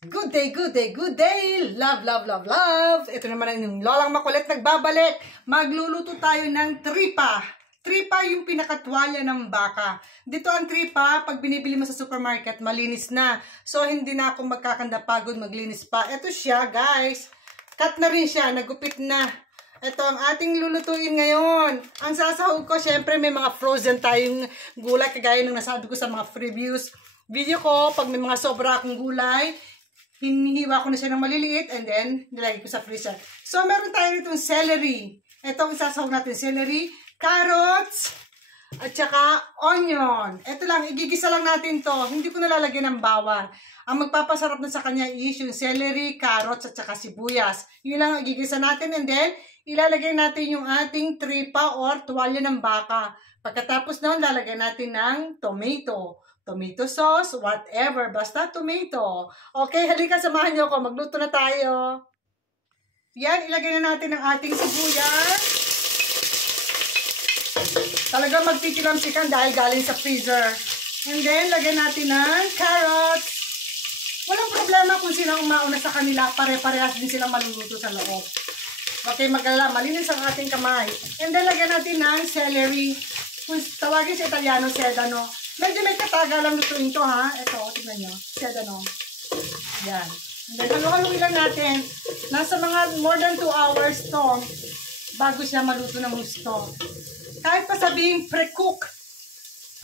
Good day, good day, good day! Love, love, love, love! Ito naman ang yung Lolang Makulit nagbabalik. Magluluto tayo ng tripa. Tripa yung pinakatwalya ng baka. Dito ang tripa, pag binibili mo sa supermarket, malinis na. So, hindi na ako magkakandapagod maglinis pa. Ito siya, guys. Cut na rin siya, nagupit na. Ito ang ating lulutuin ngayon. Ang sasahog ko, syempre may mga frozen tayong gulay, kagaya ng nasabi ko sa mga previous video ko. Pag may mga sobra akong gulay, hinihiwa ko na siya ng maliliit and then nilagay ko sa freezer. So, meron tayo itong celery. Ito ang isasahog natin. Celery, carrots, at saka onion. Ito lang, igigisa lang natin to. Hindi ko nalalagyan ng bawang. Ang magpapasarap na sa kanya is yung celery, carrots, at saka sibuyas. Yun lang ang igigisa natin and then ilalagay natin yung ating tripa or tuwalya ng baka. Pagkatapos noon, lalagyan natin ng tomato. Tomato sauce, whatever, basta tomato. Okay, halika, samahan niyo ako. Magluto na tayo. Yan, ilagay na natin ang ating sibuyas. Talaga magtitilamsikan dahil galing sa freezer. And then, lagyan natin ng carrots. Walang problema kung silang mauna sa kanila. Pare-parehas din silang maluluto sa loob. Okay, magalala. Malinis ang ating kamay. And then, lagyan natin ng celery. Kung tawagin sa Italiano, sedano. Medyo may katagalang lutuin to, ha. Ito, tignan nyo. Sedano. Yan. And then, halu-haluin lang natin. Nasa mga more than 2 hours to bago siya maluto ng gusto. Kahit pa sabihin pre-cook.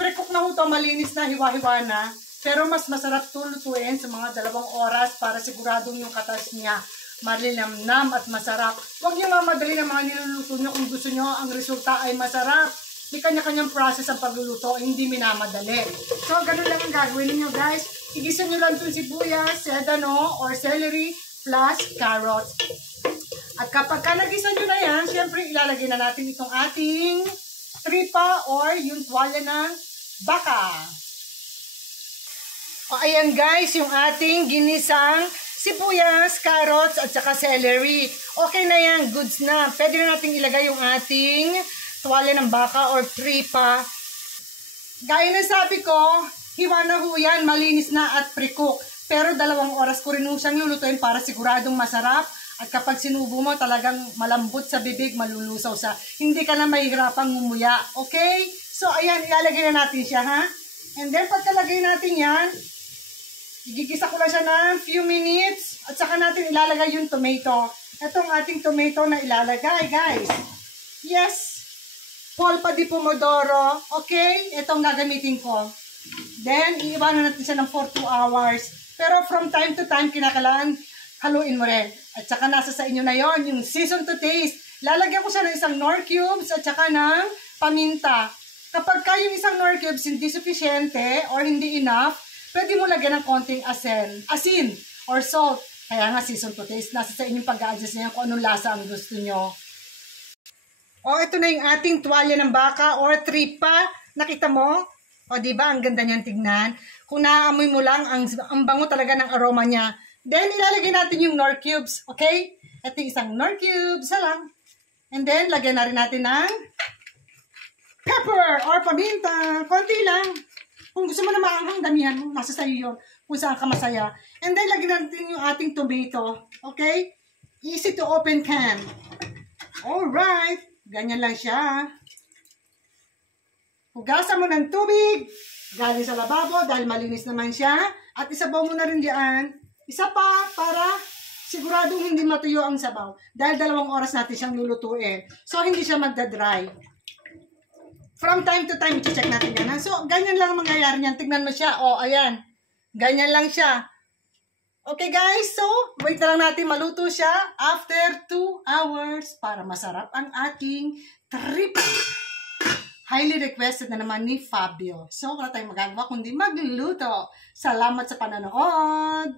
Pre-cook na ito, malinis na, hiwa-hiwa na. Pero mas masarap ito lutuin sa mga 2 oras para siguradong yung katas niya malinamnam at masarap. Huwag niyo mamadali ng mga niluluto niyo kung gusto niyo ang resulta ay masarap. May kanya-kanyang process ang pagluluto, hindi minamadali. So, ganun lang ang gagawin niyo, guys. Igisa niyo lang itong sibuyas, sedano, or celery, plus carrots. At kapag nagisa niyo na yan, syempre ilalagay na natin itong ating tripa or yung tuwalya ng baka. O, ayan guys, yung ating ginisang sibuyas, carrots, at saka celery. Okay na yan, goods na. Pwede na natin ilagay yung ating tuwalya ng baka or tripa. Gaya na sabi ko, hiwa na ho yan, malinis na at pre-cook. Pero 2 oras ko rin siyang lulutuin para siguradong masarap. At kapag sinubo mo, talagang malambot sa bibig, malulusaw sa. Hindi ka na mahihirapang ngumuya. Okay? So, ayan, ilalagay na natin siya, ha? And then, pagkalagay natin yan, igigisa ko lang siya ng few minutes. At saka natin ilalagay yung tomato. Itong ating tomato na ilalagay, guys. Yes! Polpa di pomodoro. Okay? Itong gagamitin ko. Then, iiwanan natin siya ng 4 hours. Pero from time to time, kinakailangan haluin mo rin. At saka nasa sa inyo na yon yung season to taste. Lalagyan ko siya ng isang Knorr cubes at saka ng paminta. Kapag yung isang Knorr cubes hindi sufficiente or hindi enough, pwede mo lagyan ng konting asin or salt. Kaya nga season to taste. Nasa sa inyong pag-a-adjust niya kung anong lasa ang gusto nyo. O, ito na yung ating tuwalya ng baka or tripa. Nakita mo? O, diba? Ang ganda niyan tignan. Kung naaamoy mo lang, ang bango talaga ng aroma niya. Then, ilalagay natin yung Knorr cubes. Okay? Ito yung isang Knorr cubes. Isa lang. And then, lagyan na rin natin ng pepper or paminta. Konti lang. Kung gusto mo na maanghang, damihan mo. Nasa sa'yo yun. Kung saan ka masaya. And then, lagyan natin yung ating tomato. Okay? Easy to open can. Alright. Ganyan lang siya. Hugasan mo ng tubig. Galing sa lababo dahil malinis naman siya. At isabaw mo na rin diyan. Isa pa para siguradong hindi matuyo ang sabaw. Dahil 2 oras natin siyang lulutuin. So, hindi siya magda-dry. From time to time, i-check natin yan. So, ganyan lang ang mangyayari niyan. Tignan mo siya. O, ayan. Ganyan lang siya. Okay guys, so wait na lang natin maluto siya after 2 hours para masarap ang ating tripa. Highly requested na naman ni Fabio. So wala tayong magagawa kundi magluto. Salamat sa panonood!